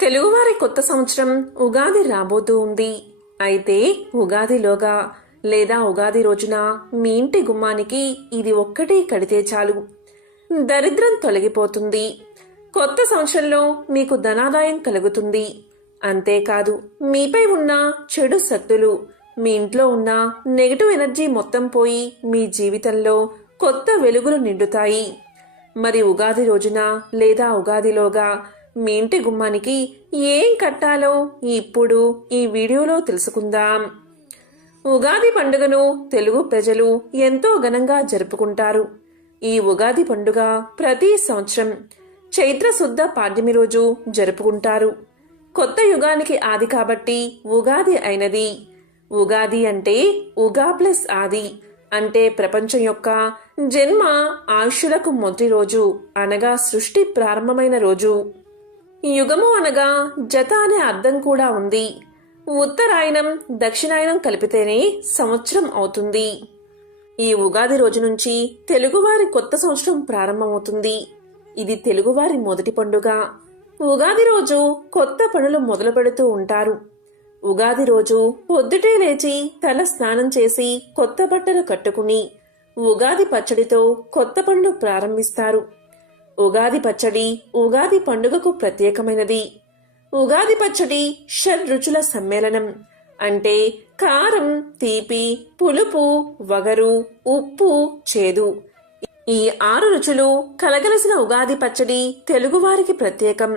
తెలుగువారి కొత్త సంవత్సరం ఉగాది రాబోతూ ఉంది. అయితే ఉగాదిలోగా లేదా ఉగాది రోజున మీ ఇంటి గుమ్మానికి ఇది ఒక్కటి కడితే చాలు, దరిద్రం తొలగిపోతుంది. కొత్త సంవత్సరంలో మీకు ధనాదాయం కలుగుతుంది. అంతేకాదు, మీపై ఉన్న చెడు శక్తులు, మీ ఇంట్లో ఉన్న నెగటివ్ ఎనర్జీ మొత్తం పోయి మీ జీవితంలో కొత్త వెలుగులు నిండుతాయి. మరి ఉగాది రోజున లేదా ఉగాదిలోగా మీ ఇంటి గుమ్మానికి ఏం కట్టాలో ఇప్పుడు ఈ వీడియోలో తెలుసుకుందాం. ఉగాది పండుగను తెలుగు ప్రజలు ఎంతో ఘనంగా జరుపుకుంటారు. ఈ ఉగాది పండుగ ప్రతి సంవత్సరం చైత్ర శుద్ధ పాడ్యమి రోజు జరుపుకుంటారు. కొత్త యుగానికి ఆది కాబట్టి ఉగాది అయినది. ఉగాది అంటే ఉగా ప్లస్ ఆది అంటే ప్రపంచం యొక్క జన్మ ఆయుష్యులకు మొదటి రోజు అనగా సృష్టి ప్రారంభమైన రోజు. యుగము అనగా జత అనే అర్థం కూడా ఉంది. ఉత్తరాయణం దక్షిణాయనం కలిపితేనే సంవత్సరం అవుతుంది. ఈ ఉగాది రోజు నుంచి తెలుగువారి కొత్త సంవత్సరం ప్రారంభమవుతుంది. ఇది తెలుగువారి మొదటి పండుగ. ఉగాది రోజు కొత్త పనులు మొదలు పెడుతూ ఉంటారు. ఉగాది రోజు పొద్దుటే లేచి తల స్నానం చేసి కొత్త బట్టలు కట్టుకుని ఉగాది పచ్చడితో కొత్త పనులు ప్రారంభిస్తారు. ఉగాది పచ్చడి ఉగాది పండుగకు ప్రత్యేకమైనది. ఉగాది పచ్చడి షడ్రుచుల సమ్మేళనం. అంటే కారం, తీపి, పులుపు, వగరు, ఉప్పు, చేదు, ఈ 6 రుచులు కలగలిసిన ఉగాది పచ్చడి తెలుగువారికి ప్రత్యేకం.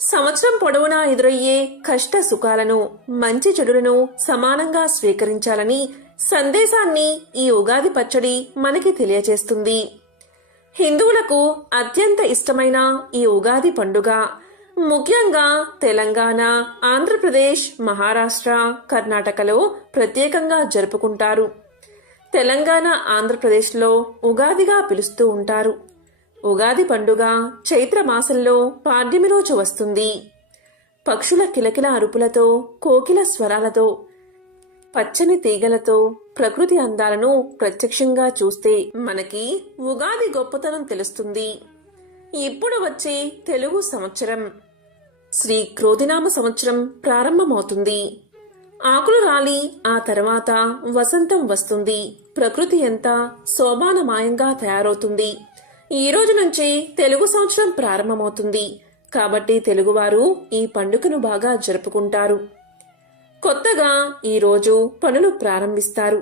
సంవత్సరం పొడవునా ఎదురయ్యే కష్ట సుఖాలను, మంచి చెడులను సమానంగా స్వీకరించాలని సందేశాన్ని ఈ ఉగాది పచ్చడి మనకి తెలియజేస్తుంది. హిందువులకు అత్యంత ఇష్టమైన ఈ ఉగాది పండుగ ముఖ్యంగా తెలంగాణ, ఆంధ్రప్రదేశ్, మహారాష్ట్ర, కర్ణాటకలో ప్రత్యేకంగా జరుపుకుంటారు. తెలంగాణ, ఆంధ్రప్రదేశ్లో ఉగాదిగా పిలుస్తూ ఉంటారు. ఉగాది పండుగ చైత్ర మాసంలో పాడ్యమి రోజు వస్తుంది. పక్షుల కిలకిల అరుపులతో, కోకిల స్వరాలతో, పచ్చని తీగలతో ప్రకృతి అందాలను ప్రత్యక్షంగా చూస్తే మనకి ఉగాది గొప్పతనం తెలుస్తుంది. ఇప్పుడు వచ్చే తెలుగు సంవత్సరం శ్రీ క్రోధినామ సంవత్సరం ప్రారంభమవుతుంది. ఆకులు రాలి ఆ తర్వాత వసంతం వస్తుంది. ప్రకృతి ఎంత శోభానమాయంగా తయారవుతుంది. ఈ రోజు నుంచి తెలుగు సంవత్సరం ప్రారంభమవుతుంది. కాబట్టి తెలుగువారు ఈ పండుగను బాగా జరుపుకుంటారు. కొత్తగా ఈ రోజు పనులు ప్రారంభిస్తారు.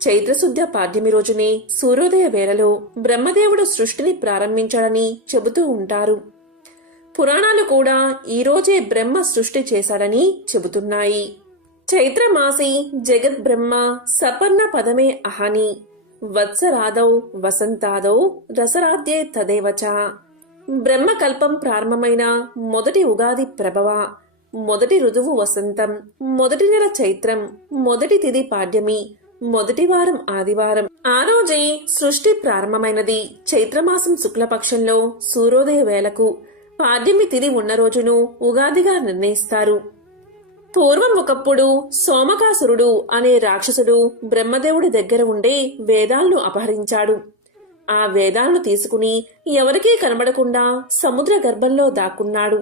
చైత్రశుద్ధ పాడ్యమి రోజునే సూర్యోదయ వేళలో బ్రహ్మదేవుడు సృష్టిని ప్రారంభించాడని చెబుతూ ఉంటారు. పురాణాలు కూడా ఈ రోజే బ్రహ్మ సృష్టి చేశాడని చెబుతున్నాయి. చైత్రమాసి జగత్ బ్రహ్మ సపర్ణ పదమే అహాని వత్సరాదౌ వసంతాదౌ రసరాధ్యే తదేవచ. బ్రహ్మకల్పం ప్రారంభమైన మొదటి ఉగాది ప్రభవ, మొదటి ఋతువు వసంతం, మొదటి నెల చైత్రం, మొదటి తిథి పాడ్యమి, మొదటి వారం ఆదివారం. ఆ రోజే సృష్టి ప్రారంభమైనది. చైత్రమాసం శుక్లపక్షంలో సూర్యోదయ వేళకు పాడ్యమి తిథి ఉన్న రోజును ఉగాదిగా నిర్ణయిస్తారు. పూర్వం ఒకప్పుడు సోమకాసురుడు అనే రాక్షసుడు బ్రహ్మదేవుడి దగ్గర ఉండే వేదాలను అపహరించాడు. ఆ వేదాలను తీసుకుని ఎవరికీ కనబడకుండా సముద్ర గర్భంలో దాక్కున్నాడు.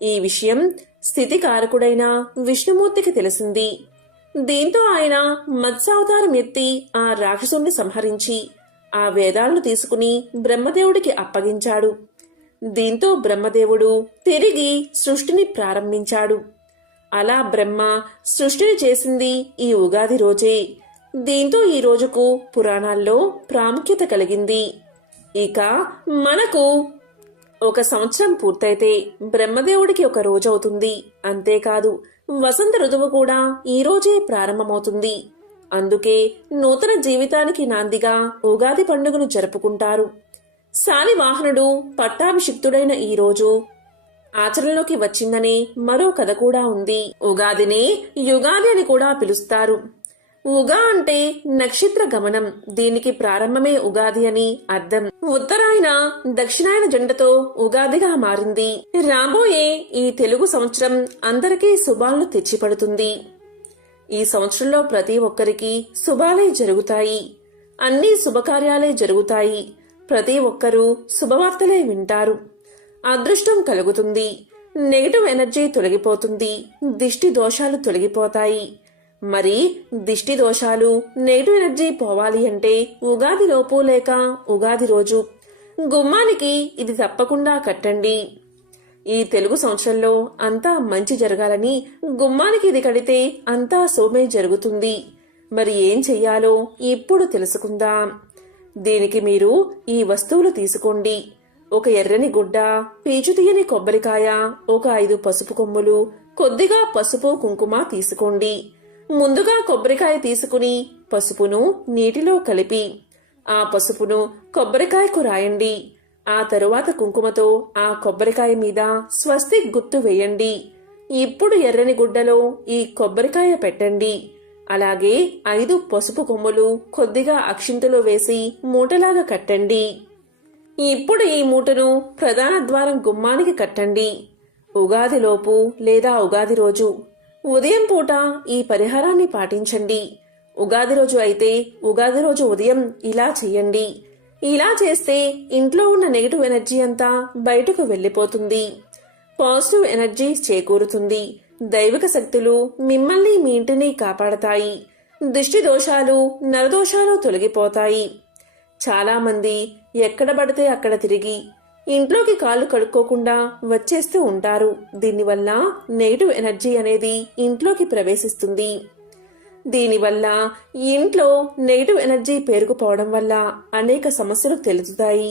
ఈ విషయం స్థితికారకుడైన విష్ణుమూర్తికి తెలిసింది. దీంతో ఆయన మత్స్యావతారం ఎత్తి ఆ రాక్షసుణ్ణి సంహరించి ఆ వేదాలను తీసుకుని బ్రహ్మదేవుడికి అప్పగించాడు. దీంతో బ్రహ్మదేవుడు తిరిగి సృష్టిని ప్రారంభించాడు. అలా బ్రహ్మ సృష్టిని చేసింది ఈ ఉగాది రోజే. దీంతో ఈ రోజుకు పురాణాల్లో ప్రాముఖ్యత కలిగింది. ఇక మనకు ఒక సంవత్సరం పూర్తయితే బ్రహ్మదేవుడికి ఒక రోజు అవుతుంది. అంతేకాదు, వసంత ఋతువు కూడా ఈ రోజే ప్రారంభమవుతుంది. అందుకే నూతన జీవితానికి నాందిగా ఉగాది పండుగను జరుపుకుంటారు. శాలివాహనుడు పట్టాభిషిక్తుడైన ఈ రోజు ఆచరణలోకి వచ్చిందనే మరో కథ కూడా ఉంది. ఉగాదిని యుగాది అని కూడా పిలుస్తారు. ఉగా అంటే నక్షత్ర గమనం. దీనికి ప్రారంభమే ఉగాది అని అర్థం. ఉత్తరాయణ దక్షిణాయన జెండతో ఉగాదిగా మారింది. రాబోయే ఈ తెలుగు సంవత్సరం అందరికీ శుభాలను తెచ్చిపడుతుంది. ఈ సంవత్సరంలో ప్రతి ఒక్కరికి శుభాలే జరుగుతాయి. అన్ని శుభకార్యాలే జరుగుతాయి. ప్రతి ఒక్కరూ శుభవార్తలే వింటారు. అదృష్టం కలుగుతుంది. నెగటివ్ ఎనర్జీ తొలగిపోతుంది, దిష్టి దోషాలు తొలగిపోతాయి. మరి దిష్టి దోషాలు, నెగటివ్ ఎనర్జీ పోవాలి అంటే ఉగాది లోపు లేక ఉగాది రోజు గుమ్మానికి ఇది తప్పకుండా కట్టండి. ఈ తెలుగు సంవత్సరంలో అంతా మంచి జరగాలని గుమ్మానికి ఇది కడితే అంతా శుభమే జరుగుతుంది. మరి ఏం చెయ్యాలో ఇప్పుడు తెలుసుకుందాం. దీనికి మీరు ఈ వస్తువులు తీసుకోండి. ఒక ఎర్రని గుడ్డ, పీచు తీయని కొబ్బరికాయ, ఒక 5 పసుపు కొమ్ములు, కొద్దిగా పసుపు కుంకుమ తీసుకోండి. ముందుగా కొబ్బరికాయ తీసుకుని పసుపును నీటిలో కలిపి ఆ పసుపును కొబ్బరికాయకు రాయండి. ఆ తరువాత కుంకుమతో ఆ కొబ్బరికాయ మీద స్వస్తిక్ గుర్తు వేయండి. ఇప్పుడు ఎర్రని గుడ్డలో ఈ కొబ్బరికాయ పెట్టండి. అలాగే 5 పసుపు కొమ్ములు కొద్దిగా అక్షింతలు వేసి మూటలాగా కట్టండి. ఇప్పుడు ఈ మూటను ప్రధాన ద్వారం గుమ్మానికి కట్టండి. ఉగాదిలోపు లేదా ఉగాది రోజు ఉదయం పూట ఈ పరిహారాన్ని పాటించండి. ఉగాది రోజు అయితే ఉగాది రోజు ఉదయం ఇలా చెయ్యండి. ఇలా చేస్తే ఇంట్లో ఉన్న నెగటివ్ ఎనర్జీ అంతా బయటకు వెళ్లిపోతుంది. పాజిటివ్ ఎనర్జీ చేకూరుతుంది. దైవిక శక్తులు మిమ్మల్ని మీ ఇంటిని కాపాడతాయి. దిష్టి దోషాలు, నరదోషాలు తొలగిపోతాయి. చాలా మంది ఎక్కడ పడితే అక్కడ తిరిగి ఇంట్లోకి కాళ్ళు కడుక్కోకుండా వచ్చేస్తూ ఉంటారు. దీనివల్ల నెగటివ్ ఎనర్జీ అనేది ఇంట్లోకి ప్రవేశిస్తుంది. దీనివల్ల ఇంట్లో నెగటివ్ ఎనర్జీ పేరుకుపోవడం వల్ల అనేక సమస్యలు తెలుస్తాయి.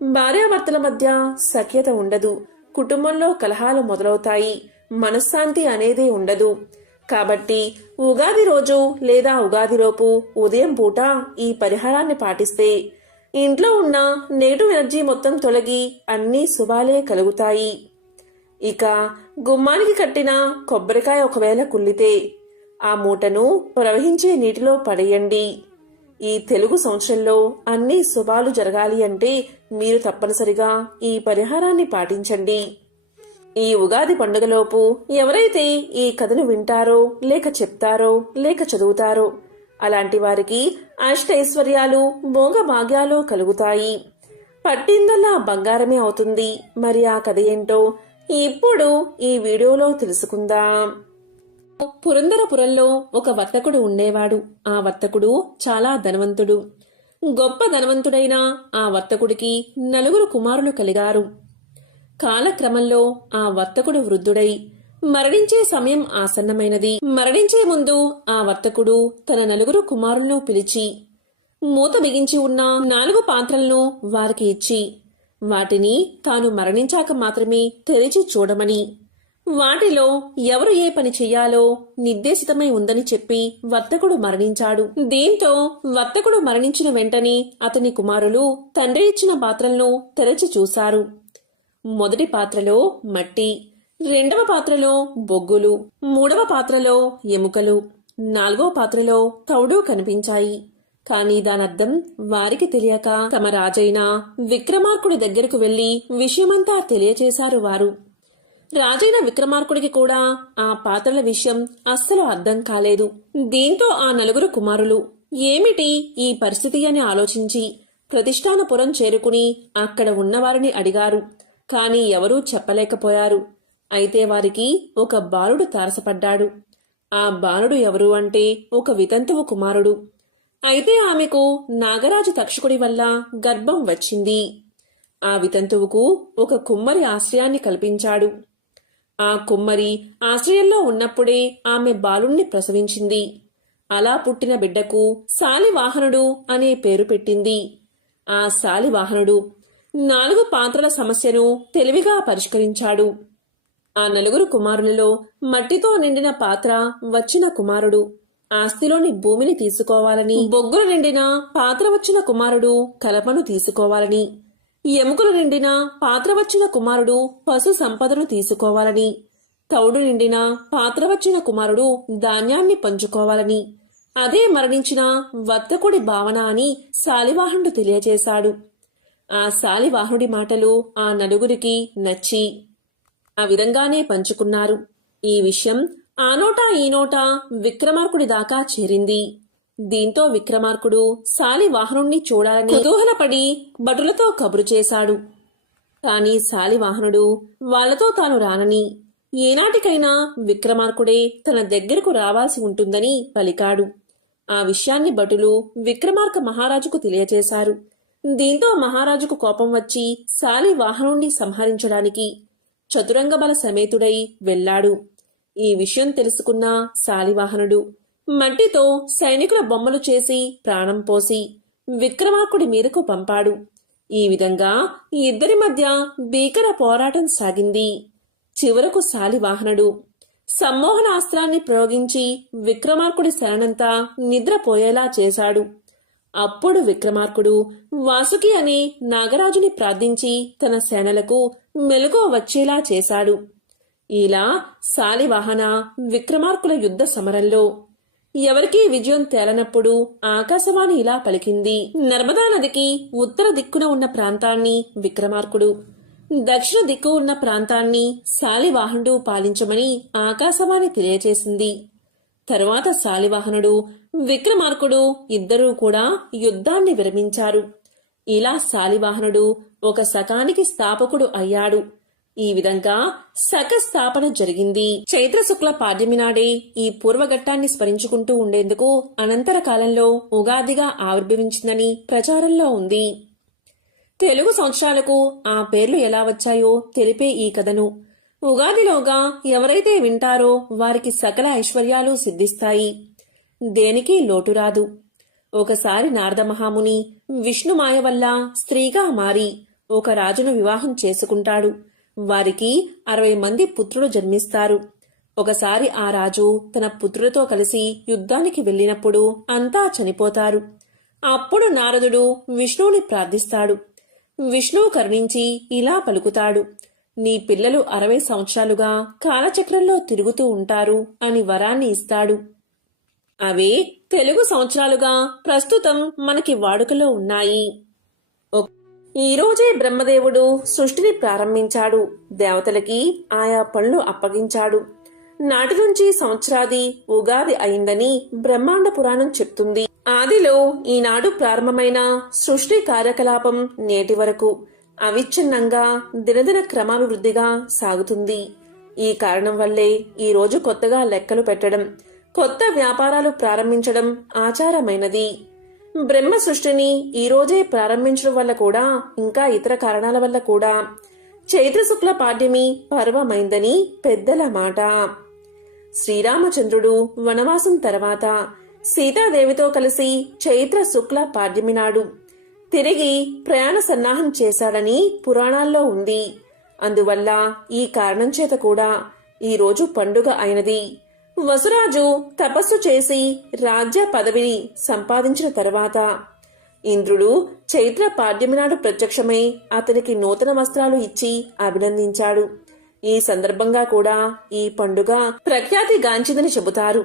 భార్యాభర్తల మధ్య సఖ్యత ఉండదు. కుటుంబంలో కలహాలు మొదలవుతాయి. మనశ్శాంతి అనేది ఉండదు. కాబట్టి ఉగాది రోజు లేదా ఉగాదిలోపు ఉదయం పూట ఈ పరిహారాన్ని పాటిస్తే ఇంట్లో ఉన్న నెగటివ్ ఎనర్జీ మొత్తం తొలగి అన్ని శుభాలే కలుగుతాయి. ఇక గుమ్మానికి కట్టిన కొబ్బరికాయ ఒకవేళ కుళ్ళితే ఆ మూటను ప్రవహించే నీటిలో పడేయండి. ఈ తెలుగు సంవత్సరంలో అన్ని శుభాలు జరగాలి అంటే మీరు తప్పనిసరిగా ఈ పరిహారాన్ని పాటించండి. ఈ ఉగాది పండుగలోపు ఎవరైతే ఈ కథను వింటారో లేక చెప్తారో లేక చదువుతారో అలాంటి వారికి అష్టైశ్వర్యాలు, భోగభాగ్యాలు కలుగుతాయి. పట్టిందల్లా బంగారమే అవుతుంది. మరి ఆ కథ ఏంటో ఇప్పుడు ఈ వీడియోలో తెలుసుకుందాం. పురందరపురంలో ఒక వర్తకుడు ఉండేవాడు. ఆ వర్తకుడు చాలా ధనవంతుడు. గొప్ప ధనవంతుడైన ఆ వర్తకుడికి 4 కుమారులు కలిగారు. కాలక్రమంలో ఆ వర్తకుడు వృద్ధుడై మరణించే సమయం ఆసన్నమైనది. మరణించే ముందు ఆ వర్తకుడు తన 4 కుమారులను పిలిచి మూత బిగించి ఉన్న 4 పాత్రలను వారికి ఇచ్చి వాటిని తాను మరణించాక మాత్రమే తెరిచి చూడమని, వాటిలో ఎవరు ఏ పని చెయ్యాలో నిర్దేశితమై ఉందని చెప్పి వర్తకుడు మరణించాడు. దీంతో వర్తకుడు మరణించిన వెంటనే అతని కుమారులు తండ్రి ఇచ్చిన పాత్రలను తెరచి చూశారు. మొదటి పాత్రలో మట్టి, 2వ పాత్రలో బొగ్గులు, 3వ పాత్రలో ఎముకలు, 4వ పాత్రలో తౌడు కనిపించాయి. కాని దానర్థం వారికి తెలియక తమ రాజైన విక్రమార్కుడి దగ్గరకు వెళ్లి విషయమంతా తెలియచేశారు వారు. రాజైన విక్రమార్కుడికి కూడా ఆ పాత్రల విషయం అస్సలు అర్థం కాలేదు. దీంతో ఆ 4 కుమారులు ఏమిటి ఈ పరిస్థితి అని ఆలోచించి ప్రతిష్టానపురం చేరుకుని అక్కడ ఉన్నవారిని అడిగారు. కాని ఎవరూ చెప్పలేకపోయారు. అయితే వారికి ఒక బాలుడు తారసపడ్డాడు. ఆ బాలుడు ఎవరు అంటే ఒక వితంతువు కుమారుడు. అయితే ఆమెకు నాగరాజు తక్షకుడి వల్ల గర్భం వచ్చింది. ఆ వితంతువుకు ఒక కుమ్మరి ఆశ్రయాన్ని కల్పించాడు. ఆ కుమ్మరి ఆశ్రయంలో ఉన్నప్పుడే ఆమె బాలుణ్ణి ప్రసవించింది. అలా పుట్టిన బిడ్డకు శాలివాహనుడు అనే పేరు పెట్టింది. ఆ శాలివాహనుడు 4 పాత్రల సమస్యను తెలివిగా పరిష్కరించాడు. ఆ 4 కుమారులలో మట్టితో నిండిన పాత్ర వచ్చిన కుమారుడు ఆస్తిలోని భూమిని తీసుకోవాలని, బొగ్గులు నిండిన పాత్ర వచ్చిన కుమారుడు కలపను తీసుకోవాలని, ఎముకలు నిండిన పాత్ర వచ్చిన కుమారుడు పశు సంపదను తీసుకోవాలని, తౌడు నిండిన పాత్ర వచ్చిన కుమారుడు ధాన్యాన్ని పంచుకోవాలని, అదే మరణించిన వర్తకుడి భావన అని శాలివాహనుడు తెలియజేశాడు. ఆ శాలివాహనుడి మాటలు ఆ 4 నచ్చి ఆ విధంగానే పంచుకున్నారు. ఈ విషయం ఆ నోటా ఈ నోటా విక్రమార్కుడి దాకా చేరింది. దీంతో విక్రమార్కుడు శాలివాహనుణ్ణి చూడాలని కుతూహలపడి భటులతో కబురు చేశాడు. కాని శాలివాహనుడు వాళ్లతో తాను రానని, ఏనాటికైనా విక్రమార్కుడే తన దగ్గరకు రావాల్సి ఉంటుందని పలికాడు. ఆ విషయాన్ని భటులు విక్రమార్క మహారాజుకు తెలియచేశారు. దీంతో మహారాజుకు కోపం వచ్చి శాలివాహనుణ్ణి సంహరించడానికి చతురంగ బల సమేతుడై వెళ్లాడు. ఈ విషయం తెలుసుకున్న శాలివాహనుడు మట్టితో సైనికుల బొమ్మలు చేసి ప్రాణం పోసి విక్రమార్కుడి మీదకు పంపాడు. ఈ విధంగా ఇద్దరి మధ్య భీకర పోరాటం సాగింది. చివరకు శాలివాహనుడు సమ్మోహనాస్త్రాన్ని ప్రయోగించి విక్రమార్కుడి సేనంతా నిద్రపోయేలా చేశాడు. అప్పుడు విక్రమార్కుడు వాసుకి అనే నాగరాజుని ప్రార్థించి తన సేనలకు మెలకువ వచ్చేలా చేశాడు. ఇలా శాలివాహన విక్రమార్కుల యుద్ధ సమరంలో ఎవరికీ విజయం తేలనప్పుడు ఆకాశవాణి ఇలా పలికింది. నర్మదా నదికి ఉత్తర దిక్కున ఉన్న ప్రాంతాన్ని విక్రమార్కుడు, దక్షిణ దిక్కు ఉన్న ప్రాంతాన్ని శాలివాహనుడు పాలించమని ఆకాశవాణి తెలియచేసింది. తరువాత శాలివాహనుడు విక్రమార్కుడు ఇద్దరూ కూడా యుద్ధాన్ని విరమించారు. ఇలా శాలివాహనుడు ఒక శకానికి స్థాపకుడు అయ్యాడు. ఈ విధంగా శక స్థాపన జరిగింది. చైత్ర శుక్ల పాడ్యమి నాడే ఈ పూర్వఘట్టాన్ని స్మరించుకుంటూ ఉండేందుకు అనంతర కాలంలో ఉగాదిగా ఆవిర్భవించిందని ప్రచారంలో ఉంది. తెలుగు సంవత్సరాలకు ఆ పేర్లు ఎలా వచ్చాయో తెలిపే ఈ కథను ఉగాదిలోగా ఎవరైతే వింటారో వారికి సకల ఐశ్వర్యాలు సిద్ధిస్తాయి, దేనికి లోటురాదు. ఒకసారి నారద మహాముని విష్ణుమాయ వల్ల స్త్రీగా మారి ఒక రాజును వివాహం చేసుకుంటాడు. వారికి 60 మంది పుత్రులు జన్మిస్తారు. ఒకసారి ఆ రాజు తన పుత్రులతో కలిసి యుద్ధానికి వెళ్ళినప్పుడు అంతా చనిపోతారు. అప్పుడు నారదుడు విష్ణువుని ప్రార్థిస్తాడు. విష్ణువు కరుణించి ఇలా పలుకుతాడు, నీ పిల్లలు 60 సంవత్సరాలుగా కాలచక్రంలో తిరుగుతూ ఉంటారు అని వరాన్ని ఇస్తాడు. అవే తెలుగు సంవత్సరాలుగా ప్రస్తుతం మనకి వాడుకలో ఉన్నాయి. ఈ రోజే బ్రహ్మదేవుడు సృష్టిని ప్రారంభించాడు. దేవతలకి ఆయా పనులు అప్పగించాడు. నాటి నుంచి సంవత్సరాది ఉగాది అయిందని బ్రహ్మాండ పురాణం చెప్తుంది. ఆదిలో ఈనాడు ప్రారంభమైన సృష్టి కార్యకలాపం నేటి వరకు అవిచ్ఛిన్నంగా దినదిన క్రమాభివృద్ధిగా సాగుతుంది. ఈ కారణం వల్లే ఈ రోజు కొత్తగా లెక్కలు పెట్టడం, కొత్త వ్యాపారాలు ప్రారంభించడం ఆచారమైనది. బ్రహ్మ సృష్టిని ఈ రోజే ప్రారంభించడం వల్ల కూడా, ఇంకా ఇతర కారణాల వల్ల కూడా చైత్ర శుక్ల పాడ్యమి పర్వమైందని పెద్దల మాట. శ్రీరామచంద్రుడు వనవాసం తర్వాత సీతాదేవితో కలిసి చైత్ర శుక్ల పాడ్యమి నాడు తిరిగి ప్రయాణ సన్నాహం చేశాడని పురాణాల్లో ఉంది. అందువల్ల ఈ కారణం చేత కూడా ఈ రోజు పండుగ అయినది. వసురాజు తపస్సు చేసి రాజ్య పదవిని సంపాదించిన తర్వాత ఇంద్రుడు చైత్ర పాడ్యమి నాడు ప్రత్యక్షమై అతనికి నూతన వస్త్రాలు ఇచ్చి అభినందించాడు. ఈ సందర్భంగా కూడా ఈ పండుగ ప్రఖ్యాతి గాంచిందని చెబుతారు.